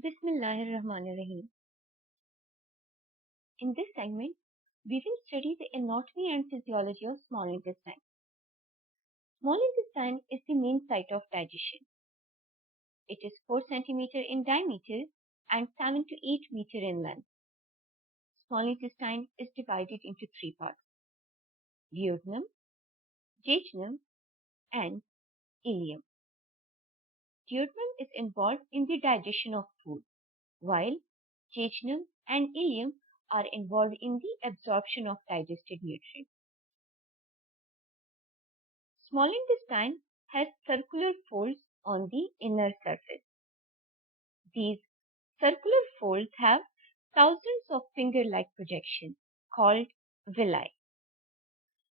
Bismillahirrahmanirrahim. In this segment, we will study the anatomy and physiology of small intestine. Small intestine is the main site of digestion. It is 4 centimeter in diameter and 7 to 8 meter in length. Small intestine is divided into 3 parts: duodenum, jejunum, and ileum. Duodenum is involved in the digestion of food, while jejunum and ileum are involved in the absorption of digested nutrients. Small intestine has circular folds on the inner surface. These circular folds have thousands of finger-like projections called villi.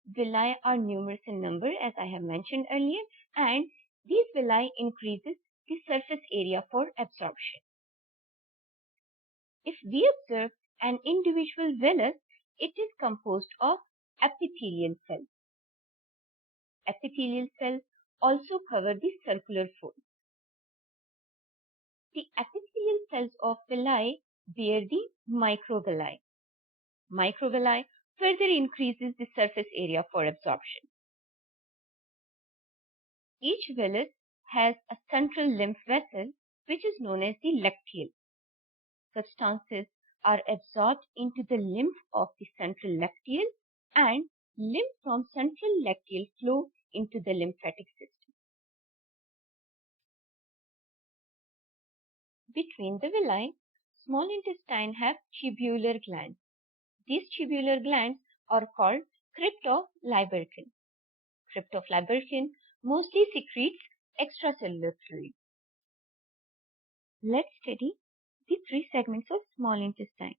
Villi are numerous in number, as I have mentioned earlier, and these villi increases the surface area for absorption. If we observe an individual villus, it is composed of epithelial cells. Epithelial cells also cover the circular folds. The epithelial cells of villi bear the microvilli. Microvilli further increases the surface area for absorption. Each villus has a central lymph vessel which is known as the lacteal. Substances are absorbed into the lymph of the central lacteal, and lymph from central lacteal flow into the lymphatic system. Between the villi, small intestine have tubular glands. These tubular glands are called crypt of Lieberkühn. Crypt of Lieberkühn mostly secretes extracellular fluid. Let's study the 3 segments of small intestine.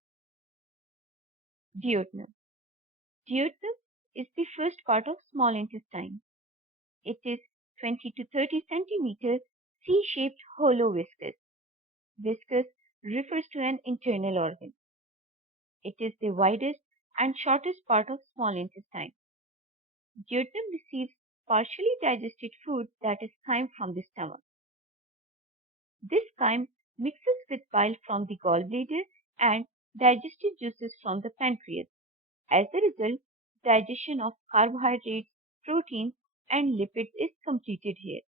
Duodenum. Duodenum is the first part of small intestine. It is 20 to 30 centimeter C-shaped hollow viscus. Viscus refers to an internal organ. It is the widest and shortest part of small intestine. Duodenum receives partially digested food that is chyme from the stomach. This chyme mixes with bile from the gallbladder and digestive juices from the pancreas. As a result, digestion of carbohydrates, proteins, and lipids is completed here.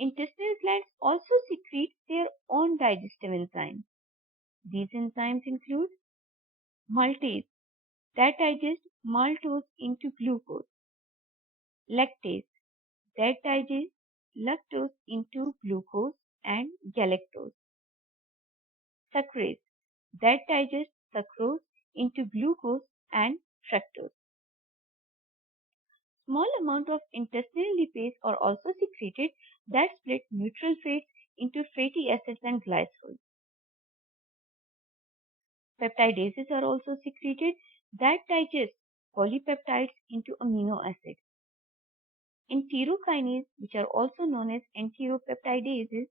Intestinal glands also secrete their own digestive enzymes. These enzymes include maltase that digests maltose into glucose, lactase that digests lactose into glucose and galactose, sucrase that digests sucrose into glucose and fructose. Small amount of intestinal lipases are also secreted that split neutral fats into fatty acids and glycerols. Peptidases are also secreted that digest polypeptides into amino acids. Enterokinase, which are also known as enteropeptidases,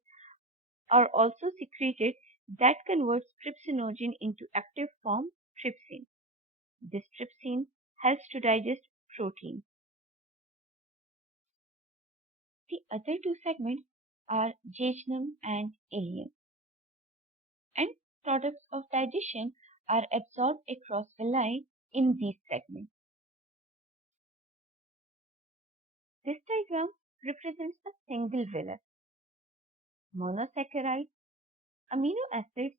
are also secreted that converts trypsinogen into active form trypsin. This trypsin helps to digest protein. The other 2 segments are jejunum and ileum. And products of digestion are absorbed across villi in these segments. This diagram represents a single villus. Monosaccharides, amino acids,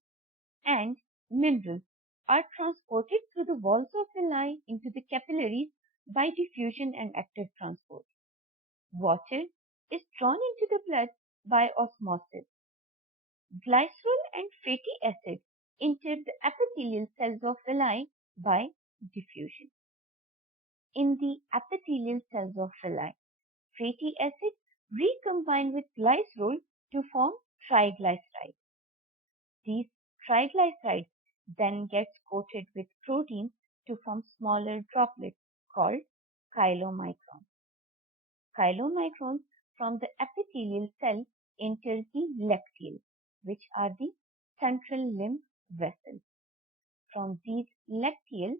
and minerals are transported through the walls of villi into the capillaries by diffusion and active transport. Water is drawn into the blood by osmosis. Glycerol and fatty acids enter the epithelial cells of villi by diffusion. In the epithelial cells of villi, fatty acids recombine with glycerol to form triglycerides. These triglycerides then get coated with proteins to form smaller droplets called chylomicrons. Chylomicrons from the epithelial cell enter the lacteal, which are the central lymph vessels. From these lacteal,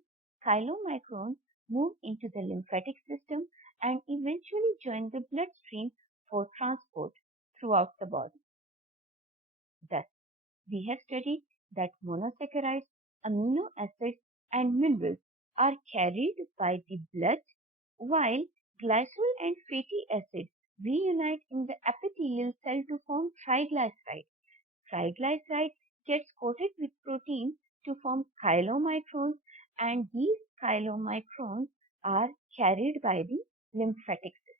chylomicrons move into the lymphatic system and eventually join the bloodstream for transport throughout the body. Thus, we have studied that monosaccharides, amino acids, and minerals are carried by the blood, while glycerol and fatty acids reunite in the epithelial cell to form triglyceride. Triglyceride gets coated with protein to form chylomicrons, and these chylomicrons are carried by the lymphatic system.